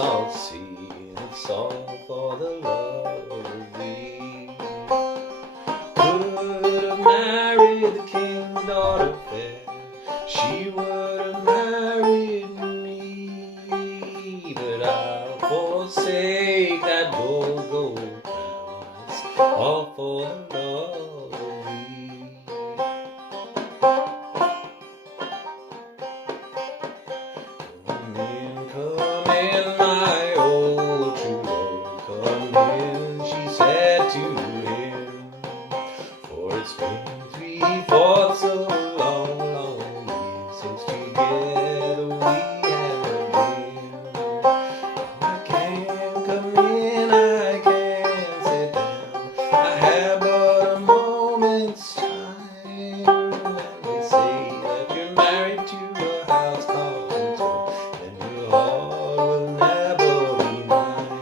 salt sea, it's all for the love of thee. Could have married the king's daughter fair, she would have married me, but I'll forsake that gold crown, it's all for the love of thee. Come in, my old true love, come in, she said to him, for it's been 3/4 of a long, long year since together we have been. I can't come in, I can't sit down, I have but a moment's time. And they say that you're married to a house carpenter, and your heart will never be mine.